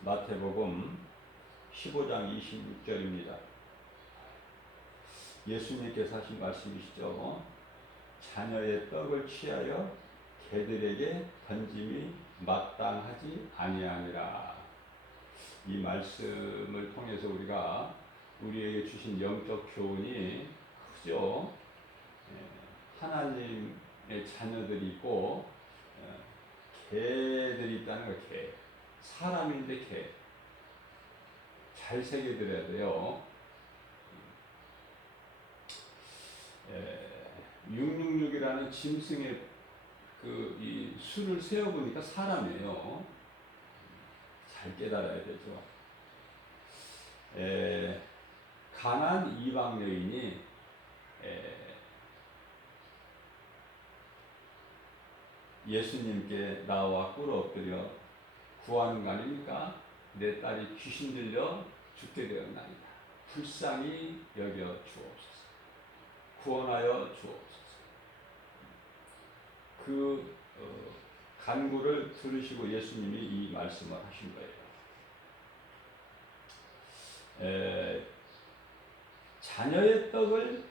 마태복음 15장 26절입니다. 예수님께서 하신 말씀이시죠. 자녀의 떡을 취하여 개들에게 던짐이 마땅하지 아니하니라. 이 말씀을 통해서 우리가 우리에게 주신 영적 교훈이 크죠. 하나님의 자녀들이 있고 개들이 있다는 거. 개. 사람인데 개. 잘 새겨들어야 돼요. 666이라는 짐승의 이 수를 세어보니까 사람이에요. 잘 깨달아야 되죠. 가난 이방 여인이 예수님께 나와 꿇어 엎드려 구하는 거 아닙니까? 내 딸이 귀신 들려 죽게 되었나이다. 불쌍히 여겨 주옵소서. 구원하여 주옵소서. 그 간구를 들으시고 예수님이 이 말씀을 하신 거예요. 자녀의 떡을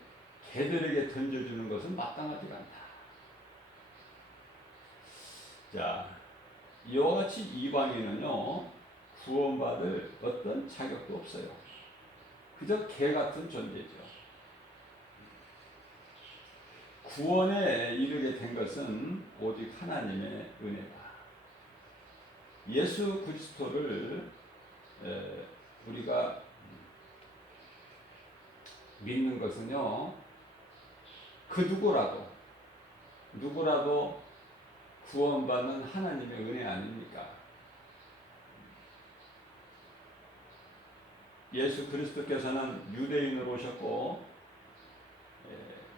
개들에게 던져주는 것은 마땅하지가 않다. 자, 이와 같이 이방인은요, 구원받을 어떤 자격도 없어요. 그저 개 같은 존재죠. 구원에 이르게 된 것은 오직 하나님의 은혜다. 예수 그리스도를 우리가 믿는 것은요, 그 누구라도 구원받는 하나님의 은혜 아닙니까? 예수 그리스도께서는 유대인으로 오셨고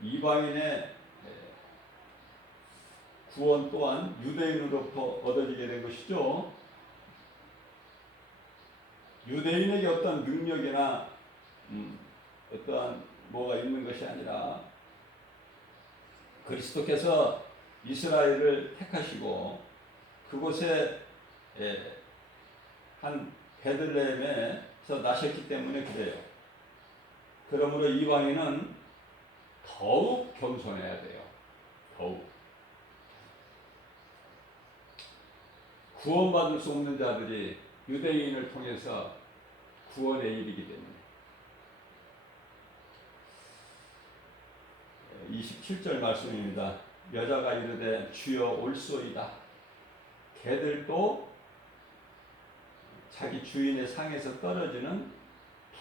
이방인의 구원 또한 유대인으로부터 얻어지게 된 것이죠. 유대인에게 어떤 능력이나 어떠한 뭐가 있는 것이 아니라 그리스도께서 이스라엘을 택하시고 그곳에 한 베들레헴에서 나셨기 때문에 그래요. 그러므로 이방인은 더욱 겸손해야 돼요. 더욱. 구원받을 수 없는 자들이 유대인을 통해서 구원에 이르기 때문에. 27절 말씀입니다. 여자가 이르되 주여 올소이다. 개들도 자기 주인의 상에서 떨어지는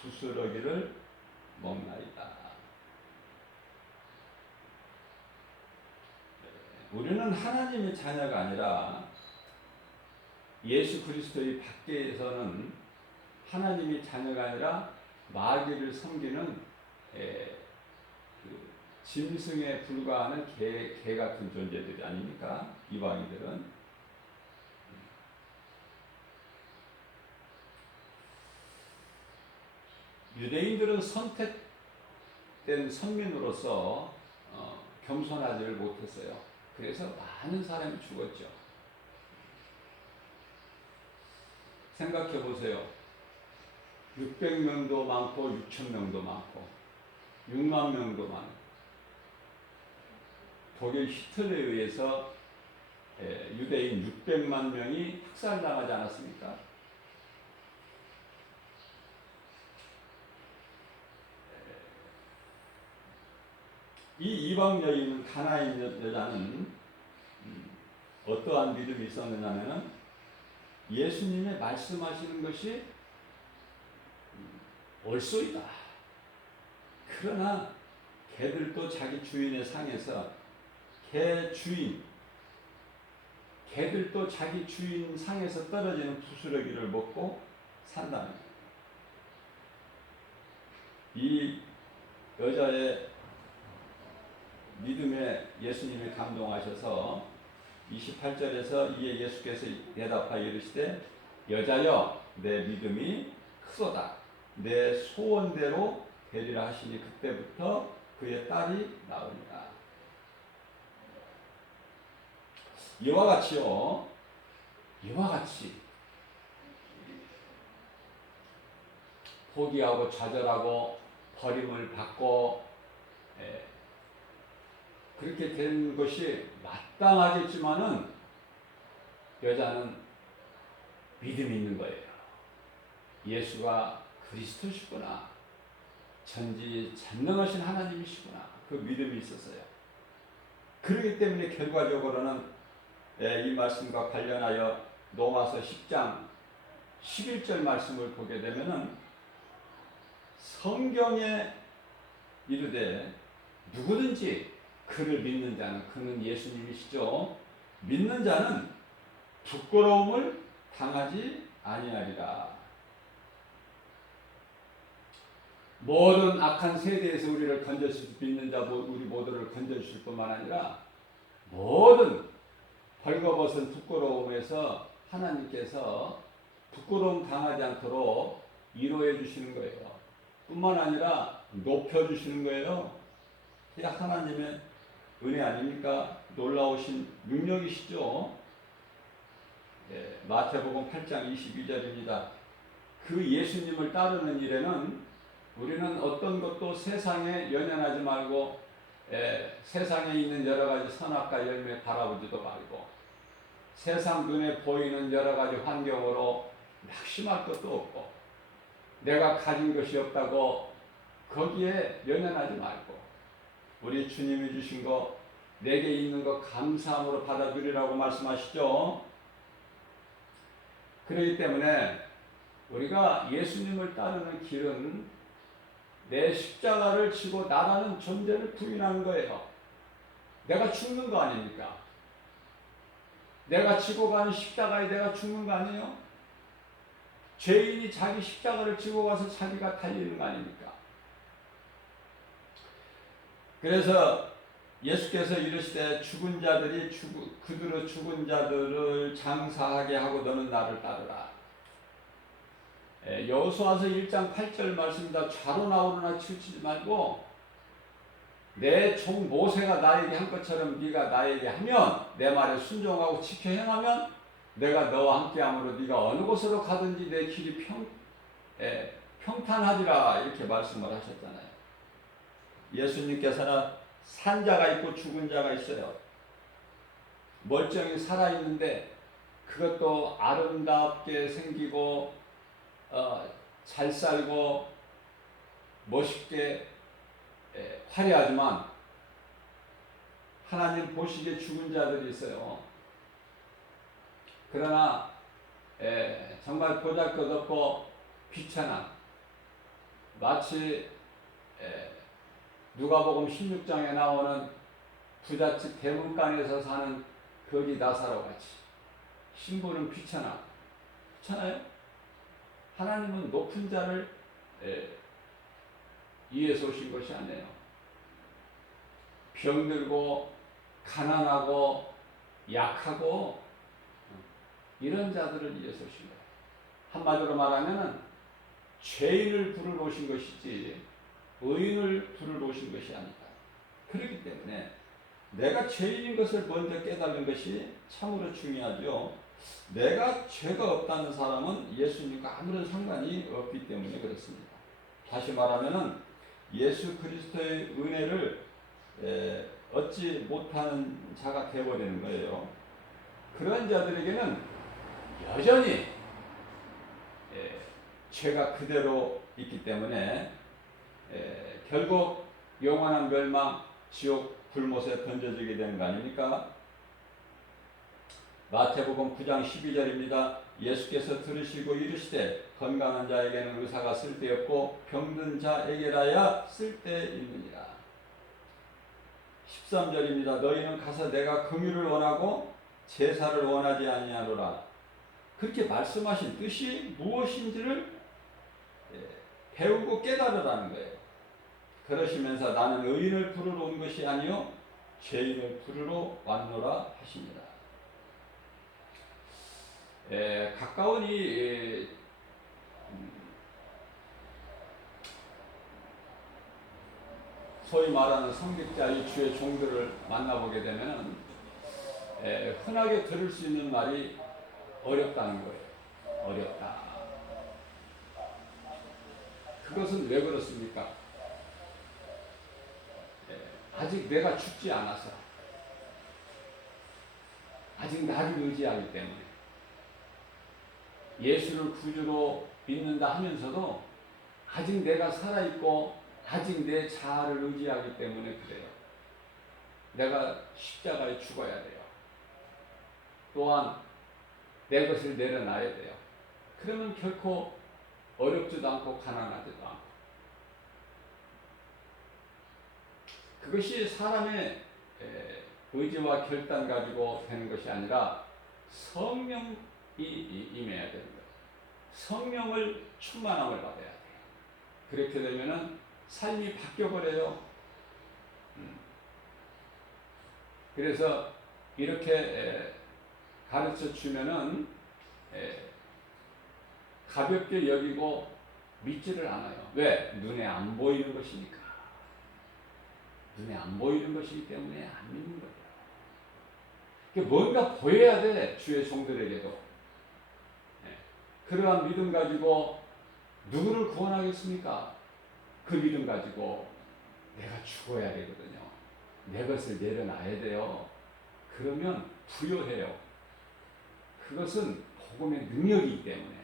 부스러기를 먹나이다. 우리는 하나님의 자녀가 아니라 예수 그리스도의 밖에서는 하나님의 자녀가 아니라 마귀를 섬기는 짐승에 불과하는 개 같은 존재들이 아닙니까? 이방인들은. 유대인들은 선택된 선민으로서 겸손하지를 못했어요. 그래서 많은 사람이 죽었죠. 생각해 보세요. 600명도 많고 6,000명도 많고 6만 명도 많고 독일 히틀러에 의해서 유대인 600만 명이 학살당하지 않았습니까? 이 이방 여인 가나안 여자는 어떠한 믿음이 있었느냐면 예수님의 말씀하시는 것이 옳소이다. 그러나 개들도 자기 주인의 상에서 개들도 자기 주인 상에서 떨어지는 부스러기를 먹고 산다는 거예요. 이 여자의 믿음에 예수님이 감동하셔서 28절에서 이에 예수께서 대답하여 이르시되 여자여 내 믿음이 크도다. 내 소원대로 되리라 하시니 그때부터 그의 딸이 나으니라. 이와 같이 포기하고 좌절하고 버림을 받고 그렇게 된 것이 마땅하겠지만은 여자는 믿음이 있는 거예요. 예수가 그리스도시구나. 전지전능하신 하나님이시구나. 그 믿음이 있었어요. 그렇기 때문에 결과적으로는 이 말씀과 관련하여 로마서 10장 11절 말씀을 보게 되면은 성경에 이르되 누구든지 그를 믿는 자는, 그는 예수님이시죠. 믿는 자는 부끄러움을 당하지 아니하리라. 모든 악한 세대에서 우리를 건져주실, 믿는 자 우리 모두를 건져주실 뿐만 아니라 모든 벌거벗은 부끄러움에서 하나님께서 부끄러움 당하지 않도록 위로해 주시는 거예요. 뿐만 아니라 높여 주시는 거예요. 이게 하나님의 은혜 아닙니까? 놀라우신 능력이시죠. 마태복음 8장 22절입니다. 그 예수님을 따르는 일에는 우리는 어떤 것도 세상에 연연하지 말고 세상에 있는 여러 가지 선악과 열매 바라보지도 말고 세상 눈에 보이는 여러 가지 환경으로 낙심할 것도 없고 내가 가진 것이 없다고 거기에 연연하지 말고 우리 주님이 주신 거 내게 있는 거 감사함으로 받아들이라고 말씀하시죠. 그렇기 때문에 우리가 예수님을 따르는 길은 내 십자가를 지고 나라는 존재를 부인하는 거예요. 내가 죽는 거 아닙니까? 내가 지고 가는 십자가에 내가 죽는 거 아니에요? 죄인이 자기 십자가를 지고 가서 자기가 달리는 거 아닙니까? 그래서 예수께서 이르시되 죽은 자들이 그들의 죽은 자들을 장사하게 하고 너는 나를 따르라. 여호수아서 1장 8절 말씀입니다. 좌로 나오르나 치우치지 말고 내 종 모세가 나에게 한 것처럼 네가 나에게 하면 내 말에 순종하고 지켜 행하면 내가 너와 함께함으로 네가 어느 곳으로 가든지 내 길이 평탄하리라 이렇게 말씀을 하셨잖아요. 예수님께서는 산자가 있고 죽은 자가 있어요. 멀쩡히 살아있는데 그것도 아름답게 생기고 잘 살고 멋있게 화려하지만 하나님 보시기에 죽은 자들이 있어요. 그러나 정말 보잘것없고 비천한 마치 누가복음 16장에 나오는 부잣집 대문간에서 사는 거지 나사로 같이 신부는 비천하고 그렇잖아요. 하나님은 높은 자를 위해서 오신 것이 아니에요. 병들고 가난하고 약하고 이런 자들을 위해서 오신 거예요. 한마디로 말하면 죄인을 부르러 오신 것이지 의인을 부르러 오신 것이 아니다. 그렇기 때문에 내가 죄인인 것을 먼저 깨달는 것이 참으로 중요하죠. 내가 죄가 없다는 사람은 예수님과 아무런 상관이 없기 때문에 그렇습니다. 다시 말하면 예수 그리스도의 은혜를 얻지 못하는 자가 되어버리는 거예요. 그런 자들에게는 여전히 죄가 그대로 있기 때문에 결국 영원한 멸망, 지옥 불못에 던져지게 되는 거 아닙니까? 마태복음 9장 12절입니다. 예수께서 들으시고 이르시되 건강한 자에게는 의사가 쓸데없고 병든 자에게라야 쓸데있느니라. 13절입니다. 너희는 가서 내가 긍휼을 원하고 제사를 원하지 아니하노라. 그렇게 말씀하신 뜻이 무엇인지를 배우고 깨달으라는 거예요. 그러시면서 나는 의인을 부르러 온 것이 아니요 죄인을 부르러 왔노라 하십니다. 가까운 이 소위 말하는 성직자 이 주의 종들을 만나보게 되면 흔하게 들을 수 있는 말이 어렵다는 거예요. 어렵다. 그것은 왜 그렇습니까? 아직 내가 죽지 않아서, 아직 나를 의지하기 때문에, 예수를 구주로 믿는다 하면서도 아직 내가 살아있고 아직 내 자아를 의지하기 때문에 그래요. 내가 십자가에 죽어야 돼요. 또한 내 것을 내려놔야 돼요. 그러면 결코 어렵지도 않고 가난하지도 않고, 그것이 사람의 의지와 결단 가지고 되는 것이 아니라 성령이 임해야 되는 거예요. 성령을 충만함을 받아야 돼요. 그렇게 되면은 삶이 바뀌어버려요. 그래서 이렇게 가르쳐 주면은 가볍게 여기고 믿지를 않아요. 왜? 눈에 안 보이는 것이니까. 눈에 안 보이는 것이기 때문에 안 믿는 거예요. 뭔가 보여야 돼, 주의 종들에게도. 그러한 믿음 가지고 누구를 구원하겠습니까? 그 믿음 가지고 내가 죽어야 되거든요. 내 것을 내려놔야 돼요. 그러면 부여해요. 그것은 복음의 능력이기 때문에.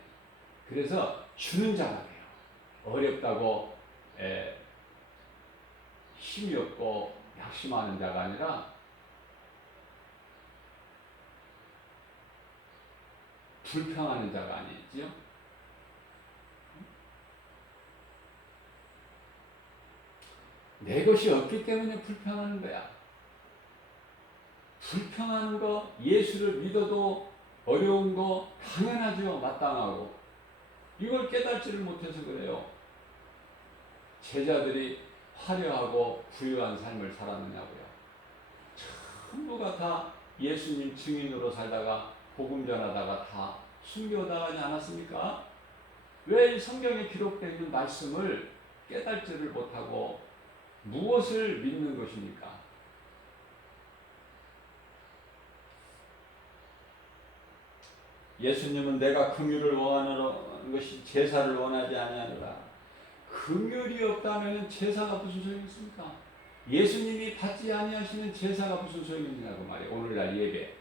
그래서 주는 자가 돼요. 어렵다고 힘이 없고 낙심하는 자가 아니라 불평하는 자가 아니지요. 내 것이 없기 때문에 불평하는 거야. 불평하는 거, 예수를 믿어도 어려운 거 당연하죠. 마땅하고. 이걸 깨닫지를 못해서 그래요. 제자들이 화려하고 부유한 삶을 살았느냐고요. 전부가 다 예수님 증인으로 살다가 복음 전하다가 다 순교당하지 않았습니까? 왜 이 성경에 기록되어 있는 말씀을 깨닫지를 못하고 무엇을 믿는 것입니까? 예수님은 내가 긍휼을 원하는 것이 제사를 원하지 아니하노라. 긍휼이 없다면 제사가 무슨 소용이 있습니까? 예수님이 받지 아니하시는 제사가 무슨 소용이 있냐고 말이에요. 오늘날 예배.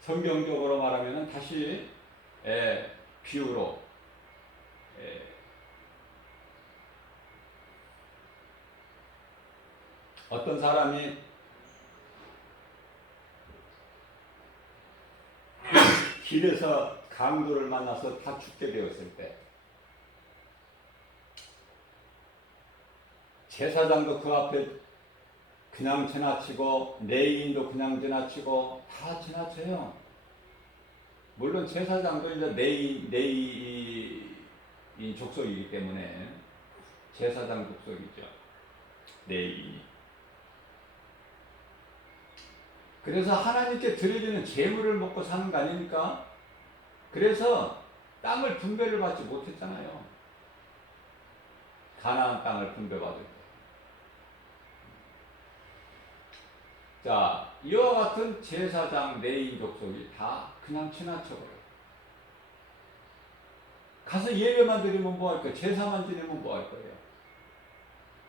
성경적으로 말하면 다시 비유로 어떤 사람이 길에서 강도를 만나서 다 죽게 되었을 때 제사장도 그 앞에 그냥 지나치고 레위인도 그냥 지나치고 다 지나쳐요. 물론 제사장도 이제 레위인 족속이기 때문에 제사장 족속이죠. 레위. 그래서 하나님께 드려지는 제물을 먹고 사는 거 아닙니까? 그래서 땅을 분배를 받지 못했잖아요. 가나안 땅을 분배받을 때. 자, 이와 같은 제사장 레위 족속이 다 그냥 지나쳐버려요. 가서 예배만 드리면 뭐 할 거예요? 제사만 드리면 뭐 할 거예요?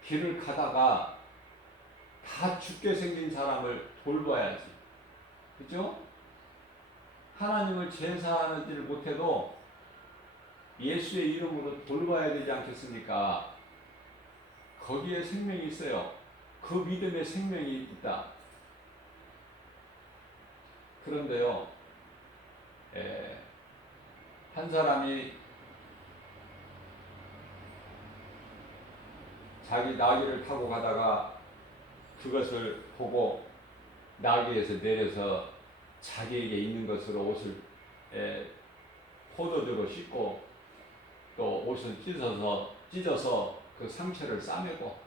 길을 가다가 다 죽게 생긴 사람을 돌봐야지. 그죠? 하나님을 제사하지를 못해도 예수의 이름으로 돌봐야 되지 않겠습니까? 거기에 생명이 있어요. 그 믿음에 생명이 있다. 그런데요, 한 사람이 자기 나귀를 타고 가다가 그것을 보고 나귀에서 내려서 자기에게 있는 것으로 옷을 포도주로 씻고 또 옷을 찢어서 그 상처를 싸매고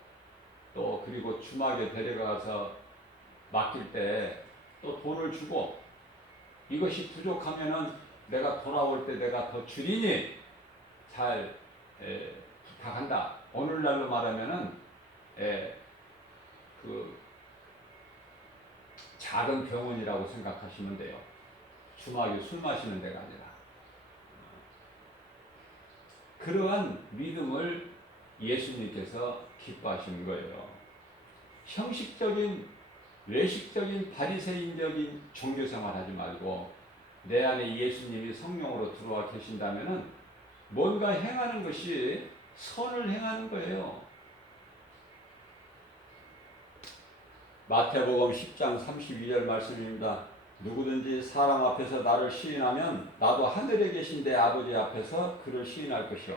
또 그리고 주막에 데려가서 맡길 때 또 돈을 주고 이것이 부족하면은 내가 돌아올 때 내가 더 주리니 잘 부탁한다. 오늘날로 말하면은 그 작은 병원이라고 생각하시면 돼요. 주막에 술 마시는 데가 아니라. 그러한 믿음을 예수님께서 기뻐하시는 거예요. 형식적인 외식적인 바리새인적인 종교생활 하지 말고 내 안에 예수님이 성령으로 들어와 계신다면은 뭔가 행하는 것이 선을 행하는 거예요. 마태복음 10장 32절 말씀입니다. 누구든지 사람 앞에서 나를 시인하면 나도 하늘에 계신 내 아버지 앞에서 그를 시인할 것이요.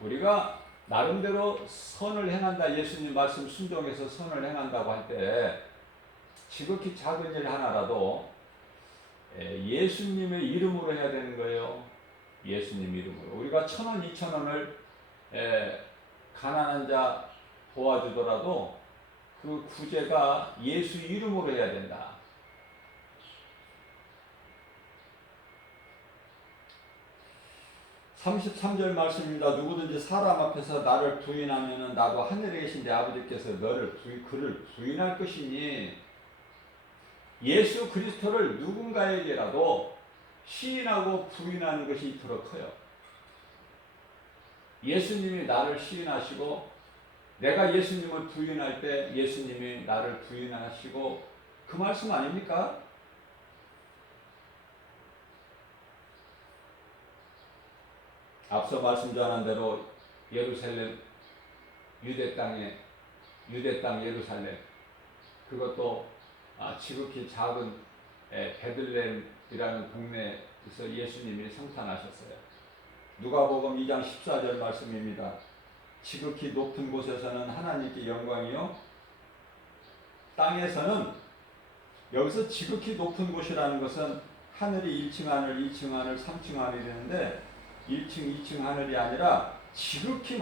우리가 나름대로 선을 행한다, 예수님 말씀 순종해서 선을 행한다고 할 때 지극히 작은 일 하나라도 예수님의 이름으로 해야 되는 거예요. 예수님 이름으로. 우리가 1,000원, 2,000원을 가난한 자 도와주더라도 그 구제가 예수 이름으로 해야 된다. 33절 말씀입니다. 누구든지 사람 앞에서 나를 부인하면 나도 하늘에 계신 내 아버지께서 그를 부인할 것이니, 예수 그리스도를 누군가에게라도 시인하고 부인하는 것이 이토록 커요. 예수님이 나를 시인하시고 내가 예수님을 부인할 때 예수님이 나를 부인하시고, 그 말씀 아닙니까? 앞서 말씀 전한 대로 예루살렘, 유대 땅 예루살렘, 그것도 지극히 작은 베들레헴이라는 동네에서 예수님이 성탄하셨어요. 누가복음 2장 14절 말씀입니다. 지극히 높은 곳에서는 하나님께 영광이요, 땅에서는, 여기서 지극히 높은 곳이라는 것은 하늘이 1층 하늘, 2층 하늘, 3층 하늘이라는데 1층, 2층 하늘이 아니라 지극히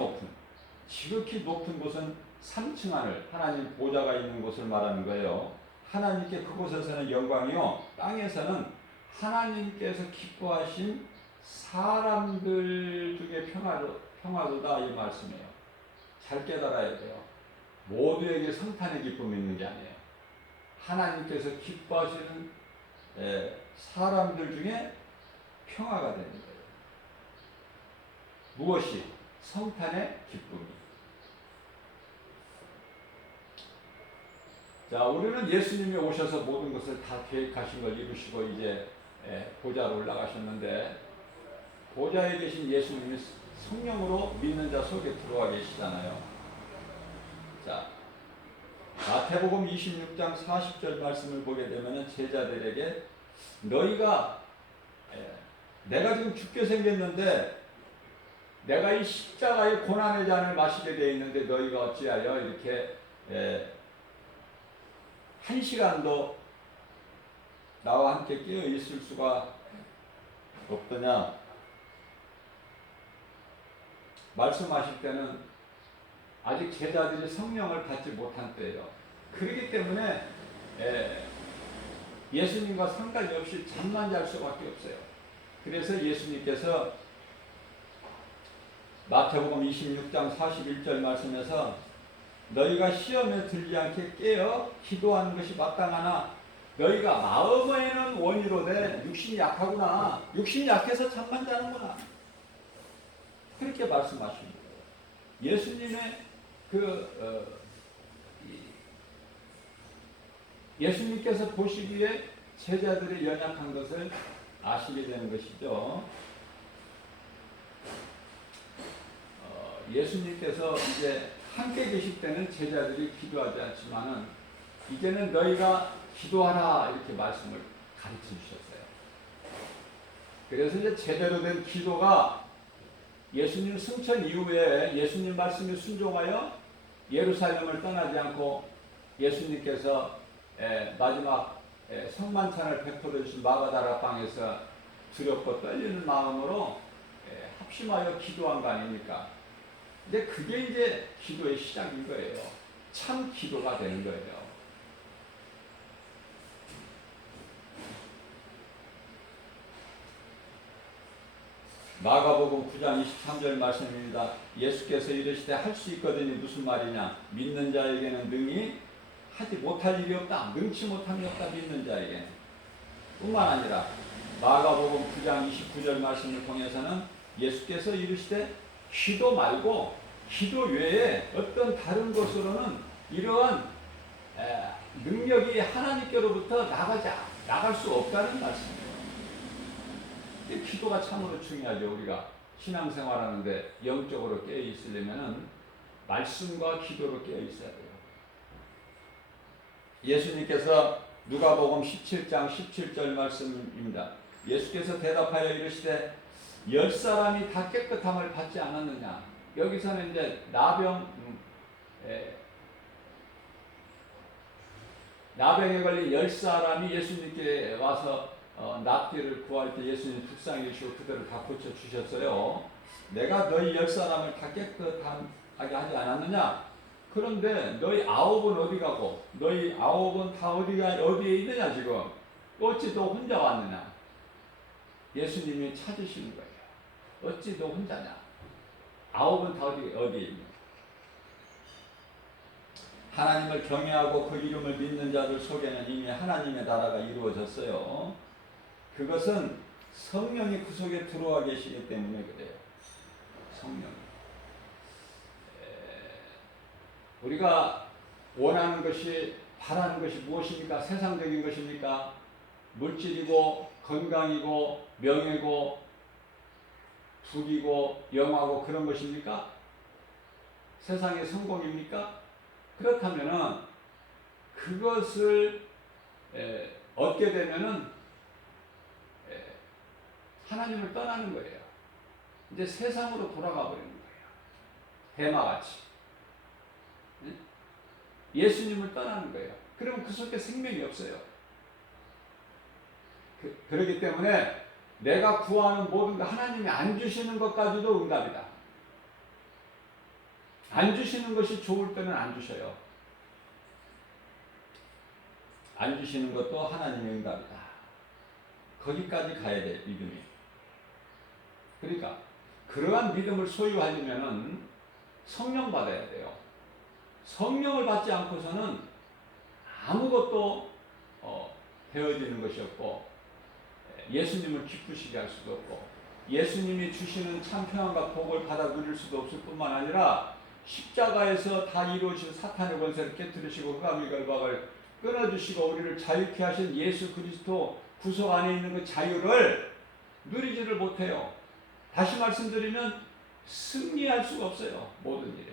높은 곳은 3층 하늘, 하나님 보좌가 있는 곳을 말하는 거예요. 하나님께 그곳에서는 영광이요, 땅에서는 하나님께서 기뻐하신 사람들 중에 평화로다, 이 말씀이에요. 잘 깨달아야 돼요. 모두에게 성탄의 기쁨이 있는 게 아니에요. 하나님께서 기뻐하시는 사람들 중에 평화가 되는 거예요. 무엇이? 성탄의 기쁨이. 자, 우리는 예수님이 오셔서 모든 것을 다 계획하신 걸 이루시고 이제 보좌로 올라가셨는데, 보좌에 계신 예수님이 성령으로 믿는 자 속에 들어와 계시잖아요. 자, 마태복음 26장 40절 말씀을 보게 되면 제자들에게 너희가 내가 지금 죽게 생겼는데 내가 이 십자가의 고난의 잔을 마시게 되어 있는데 너희가 어찌하여 이렇게 한 시간도 나와 함께 깨어 있을 수가 없더냐 말씀하실 때는 아직 제자들이 성령을 받지 못한 때예요. 그렇기 때문에 예수님과 상관이 없이 잠만 잘 수밖에 없어요. 그래서 예수님께서 마태복음 26장 41절 말씀에서 너희가 시험에 들지 않게 깨어 기도하는 것이 마땅하나 너희가 마음에는 원이로되 육신이 약하구나. 육신이 약해서 잠만 자는구나. 그렇게 말씀하십니다. 예수님의 예수님께서 보시기에 제자들이 연약한 것을 아시게 되는 것이죠. 예수님께서 이제 함께 계실 때는 제자들이 기도하지 않지만은 이제는 너희가 기도하라 이렇게 말씀을 가르쳐 주셨어요. 그래서 이제 제대로 된 기도가 예수님 승천 이후에 예수님 말씀에 순종하여 예루살렘을 떠나지 않고 예수님께서 마지막 성만찬을 베풀어 주신 마가다라 방에서 두렵고 떨리는 마음으로 합심하여 기도한 거 아닙니까? 근데 그게 이제 기도의 시작인 거예요. 참 기도가 되는 거예요. 마가복음 9장 23절 말씀입니다. 예수께서 이르시되 할 수 있거든요. 무슨 말이냐? 믿는 자에게는 능히 하지 못할 일이 없다. 능치 못함이 없다. 믿는 자에게는. 뿐만 아니라 마가복음 9장 29절 말씀을 통해서는 예수께서 이르시되 기도 말고 기도 외에 어떤 다른 것으로는 이러한 능력이 하나님께로부터 나갈 수 없다는 말씀이에요. 기도가 참으로 중요하죠. 우리가 신앙생활하는데 영적으로 깨어 있으려면은 말씀과 기도로 깨어 있어야 돼요. 예수님께서 누가복음 17장 17절 말씀입니다. 예수께서 대답하여 이르시되 10사람이 다 깨끗함을 받지 않았느냐. 여기서는 이제 나병에 걸린 10사람이 예수님께 와서 낫기를 구할 때 예수님 불쌍히 여기시고 그들을 다 고쳐주셨어요. 내가 너희 10사람을 다 깨끗하게 하지 않았느냐? 그런데 너희 9은 어디 가고 너희 9은 다 어디에 있느냐 지금? 어찌 너 혼자 왔느냐? 예수님이 찾으시는 거예요. 어찌 너 혼자냐? 9은 다 어디에 있느냐? 하나님을 경외하고 그 이름을 믿는 자들 속에는 이미 하나님의 나라가 이루어졌어요. 그것은 성령이 그 속에 들어와 계시기 때문에 그래요. 성령. 우리가 원하는 것이 바라는 것이 무엇입니까? 세상적인 것입니까? 물질이고 건강이고 명예고 부귀고 영화고 그런 것입니까? 세상의 성공입니까? 그렇다면은 그것을 얻게 되면은 하나님을 떠나는 거예요. 이제 세상으로 돌아가 버리는 거예요. 대마같이. 예수님을 떠나는 거예요. 그러면 그 속에 생명이 없어요. 그렇기 때문에 내가 구하는 모든 것 하나님이 안 주시는 것까지도 응답이다. 안 주시는 것이 좋을 때는 안 주셔요. 안 주시는 것도 하나님의 응답이다. 거기까지 가야 돼, 믿음이. 그러니까 그러한 믿음을 소유하려면은 성령 받아야 돼요. 성령을 받지 않고서는 아무것도 되어지는 것이 없고 예수님을 기쁘시게 할 수도 없고 예수님이 주시는 참 평안과 복을 받아 누릴 수도 없을 뿐만 아니라 십자가에서 다 이루어진 사탄의 권세를 깨뜨리시고 흑암의 결박을 끊어주시고 우리를 자유케 하신 예수 그리스도 구속 안에 있는 그 자유를 누리지를 못해요. 다시 말씀드리면 승리할 수가 없어요. 모든 일에.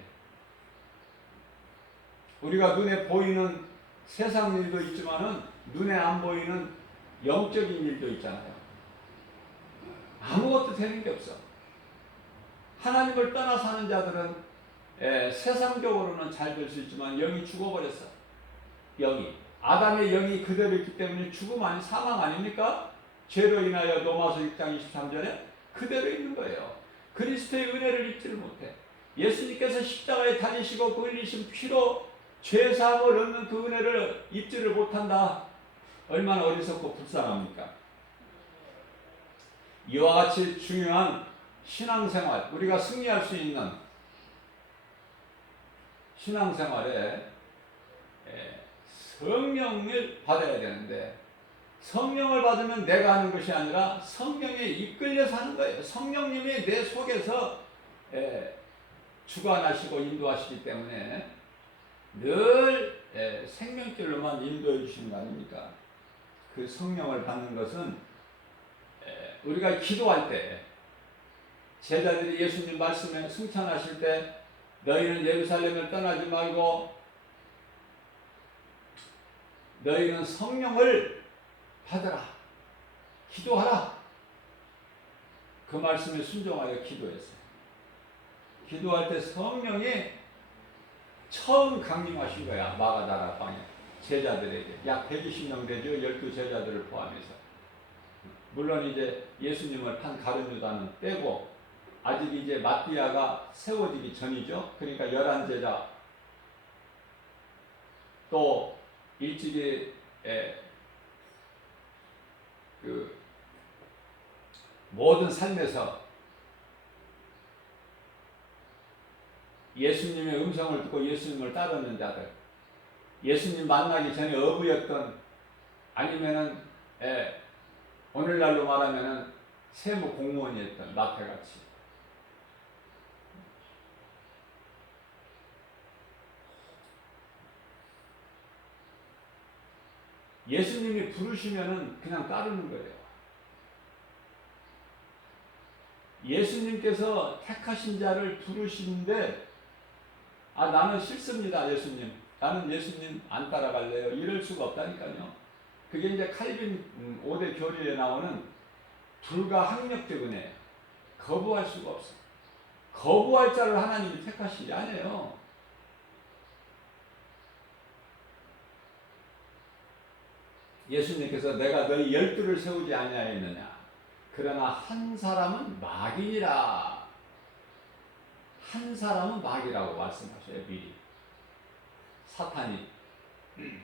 우리가 눈에 보이는 세상 일도 있지만은 눈에 안 보이는 영적인 일도 있잖아요. 아무것도 되는 게 없어. 하나님을 떠나 사는 자들은 세상적으로는 잘 될 수 있지만 영이 죽어버렸어. 영이. 아담의 영이 그대로 있기 때문에 죽음 아니 사망 아닙니까? 죄로 인하여 로마서 6장 23절에 그대로 있는 거예요. 그리스도의 은혜를 잊지를 못해. 예수님께서 십자가에 달리시고 그 흘리신 피로 죄사함을 얻는 그 은혜를 잊지를 못한다. 얼마나 어리석고 불쌍합니까? 이와 같이 중요한 신앙생활, 우리가 승리할 수 있는 신앙생활에 성령을 받아야 되는데 성령을 받으면 내가 하는 것이 아니라 성령에 이끌려서 하는 거예요. 성령님이 내 속에서 주관하시고 인도하시기 때문에 늘 생명길로만 인도해 주시는 거 아닙니까? 그 성령을 받는 것은 우리가 기도할 때 제자들이 예수님 말씀에 승천하실 때 너희는 예루살렘을 떠나지 말고 너희는 성령을 받으라. 기도하라. 그 말씀에 순종하여 기도했어요. 기도할 때 성령이 처음 강림하신 거야. 마가다라 방에 제자들에게 약 120명 되죠. 12제자들을 포함해서. 물론 이제 예수님을 판 가룟 유다는 빼고 아직 이제 마띠아가 세워지기 전이죠. 그러니까 11제자 또 일찍이 그 모든 삶에서 예수님의 음성을 듣고 예수님을 따르는 자들, 예수님 만나기 전에 어부였던 아니면은 오늘날로 말하면은 세무 공무원이었던 마태같이 예수님이 부르시면은 그냥 따르는 거예요. 예수님께서 택하신 자를 부르시는데 나는 싫습니다 예수님. 나는 예수님 안 따라갈래요. 이럴 수가 없다니까요. 그게 이제 칼빈 5대 교리에 나오는 불가항력적 은혜예요. 거부할 수가 없어. 거부할 자를 하나님이 택하신 게 아니에요. 예수님께서 내가 너희 12를 세우지 아니하였느냐. 그러나 한 사람은 마귀니라. 한 사람은 마귀라고 말씀하셔요. 미리. 사탄이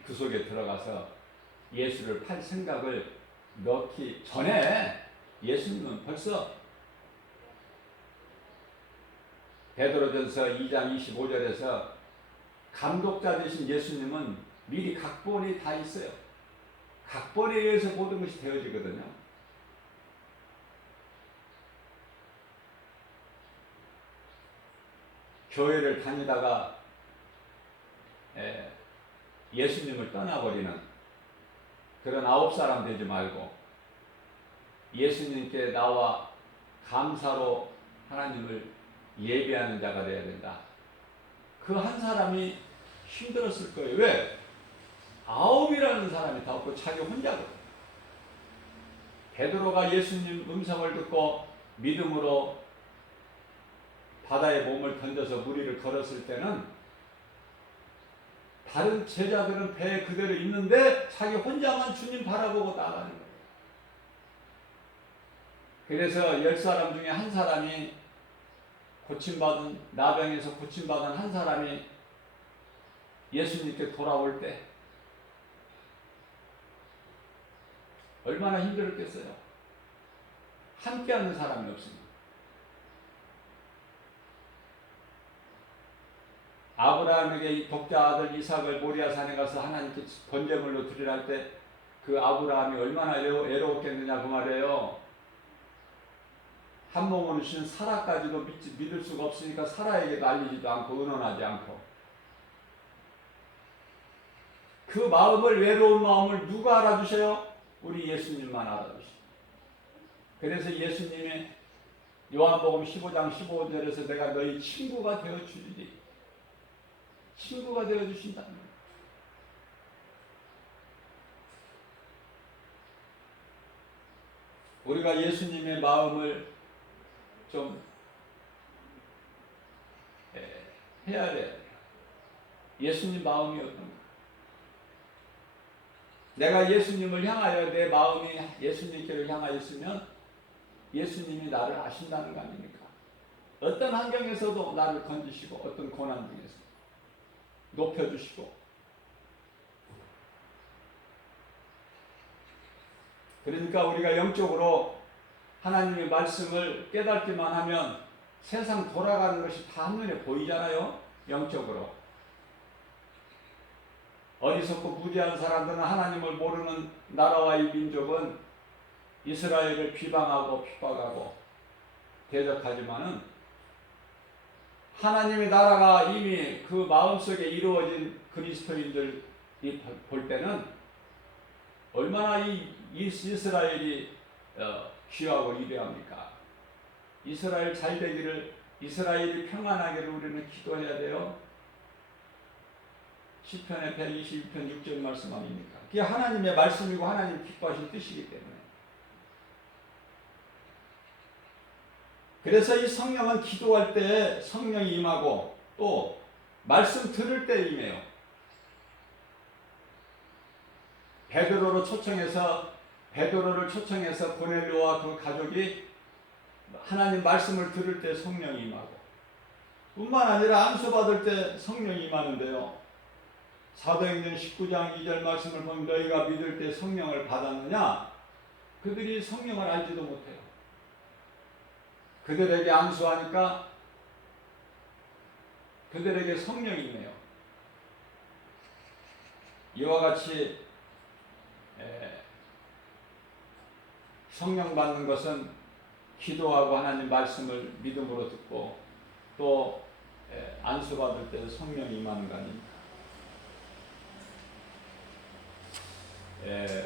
그 속에 들어가서 예수를 팔 생각을 넣기 전에 예수님은 벌써 베드로전서 2장 25절에서 감독자 되신 예수님은 미리 각본이 다 있어요. 각본에 의해서 모든 것이 되어지거든요. 교회를 다니다가 예수님을 떠나버리는 그런 9사람 되지 말고 예수님께 나와 감사로 하나님을 예배하는 자가 되어야 된다. 그 한 사람이 힘들었을 거예요. 왜? 9이라는 사람이 다 없고 자기 혼자거든. 베드로가 예수님 음성을 듣고 믿음으로 바다에 몸을 던져서 무리를 걸었을 때는 다른 제자들은 배에 그대로 있는데 자기 혼자만 주님 바라보고 나가는 거예요. 그래서 10사람 중에 한 사람이 고침받은, 나병에서 고침받은 한 사람이 예수님께 돌아올 때 얼마나 힘들었겠어요. 함께하는 사람이 없습니다. 아브라함에게 이 독자 아들 이삭을 모리아 산에 가서 하나님께 번제물로 드리라 할 때 그 아브라함이 얼마나 애로웠겠느냐 그 말이에요. 한 몸으로 주신 사라까지도 믿을 수가 없으니까 사라에게도 알리지도 않고 의논하지 않고 그 마음을, 외로운 마음을 누가 알아주셔요? 우리 예수님만 알아주시죠. 그래서 예수님의 요한복음 15장 15절에서 내가 너희 친구가 되어주리니 친구가 되어주신다는 거예요. 우리가 예수님의 마음을 좀 해야 돼요. 예수님 마음이 어떤가? 내가 예수님을 향하여 내 마음이 예수님께로 향하여 있으면 예수님이 나를 아신다는 거 아닙니까? 어떤 환경에서도 나를 건지시고 어떤 고난 중에서 높여주시고 그러니까 우리가 영적으로 하나님의 말씀을 깨닫기만 하면 세상 돌아가는 것이 다 한눈에 보이잖아요. 영적으로. 어리석고 무지한 사람들은 하나님을 모르는 나라와 이 민족은 이스라엘을 비방하고 핍박하고 대적하지만은 하나님의 나라가 이미 그 마음속에 이루어진 그리스도인들이 볼 때는 얼마나 이 이스라엘이 귀하고 위대합니까? 이스라엘 잘 되기를, 이스라엘이 평안하기를 우리는 기도해야 돼요. 시편의 122편 6절 말씀 아닙니까? 그게 하나님의 말씀이고 하나님 기뻐하신 뜻이기 때문에. 그래서 이 성령은 기도할 때 성령이 임하고 또 말씀 들을 때 임해요. 베드로를 초청해서 고넬료와 그 가족이 하나님 말씀을 들을 때 성령이 임하고 뿐만 아니라 안수 받을 때 성령이 임하는데요. 사도행전 19장 2절 말씀을 보면 너희가 믿을 때 성령을 받았느냐? 그들이 성령을 알지도 못해요. 그들에게 안수하니까 그들에게 성령이 있네요. 이와 같이 성령 받는 것은 기도하고 하나님 말씀을 믿음으로 듣고 또 안수 받을 때 성령이 임하는 거 아닙니까?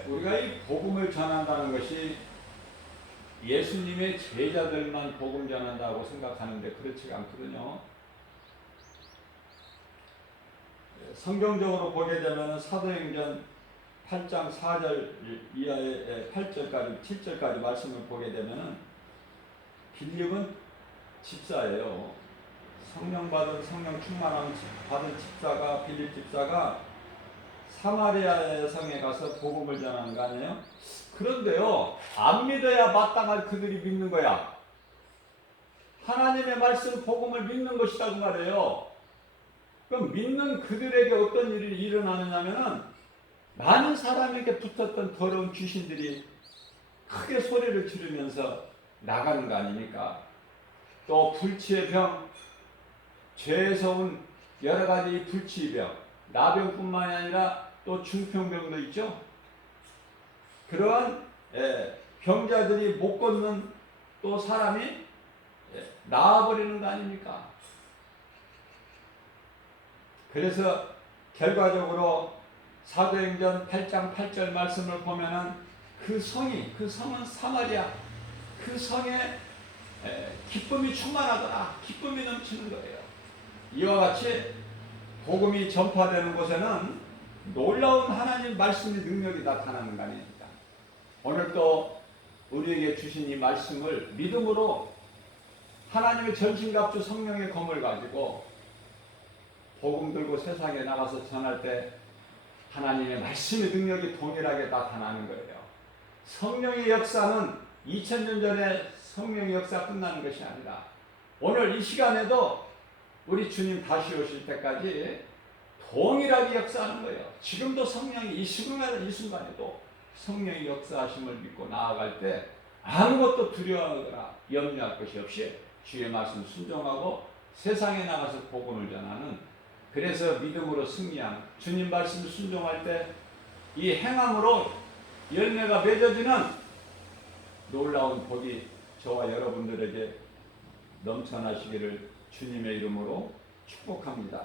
우리가 이 복음을 전한다는 것이 예수님의 제자들만 복음 전한다고 생각하는데 그렇지가 않거든요. 성경적으로 보게 되면 사도행전 8장 4절 이하의 8절까지 7절까지 말씀을 보게 되면 빌립은 집사예요. 성령 충만함 받은 집사가 빌립 집사가 사마리아의 성에 가서 복음을 전하는 거 아니에요? 그런데요, 안 믿어야 마땅할 그들이 믿는 거야. 하나님의 말씀 복음을 믿는 것이라고 말해요. 그럼 믿는 그들에게 어떤 일이 일어나느냐면은 많은 사람에게 붙었던 더러운 귀신들이 크게 소리를 지르면서 나가는 거 아닙니까? 또 불치의 병, 죄에서 온 여러 가지 불치의 병, 나병뿐만이 아니라 또 중풍병도 있죠. 그러한 병자들이 못 걷는 또 사람이 나아버리는 거 아닙니까? 그래서 결과적으로 사도행전 8장 8절 말씀을 보면은 그 성은 사마리아, 그 성에 기쁨이 충만하더라. 기쁨이 넘치는 거예요. 이와 같이 복음이 전파되는 곳에는 놀라운 하나님 말씀의 능력이 나타나는 거 아닙니까? 오늘 또 우리에게 주신 이 말씀을 믿음으로 하나님의 전신갑주 성령의 검을 가지고 복음 들고 세상에 나가서 전할 때 하나님의 말씀의 능력이 동일하게 나타나는 거예요. 성령의 역사는 2000년 전에 성령의 역사 끝나는 것이 아니라 오늘 이 시간에도 우리 주님 다시 오실 때까지 동일하게 역사하는 거예요. 지금도 성령이 이 순간에도 성령의 역사하심을 믿고 나아갈 때 아무것도 두려워하거나 염려할 것이 없이 주의 말씀 순종하고 세상에 나가서 복음을 전하는, 그래서 믿음으로 승리하는, 주님 말씀 순종할 때 이 행함으로 열매가 맺어지는 놀라운 복이 저와 여러분들에게 넘쳐나시기를 주님의 이름으로 축복합니다.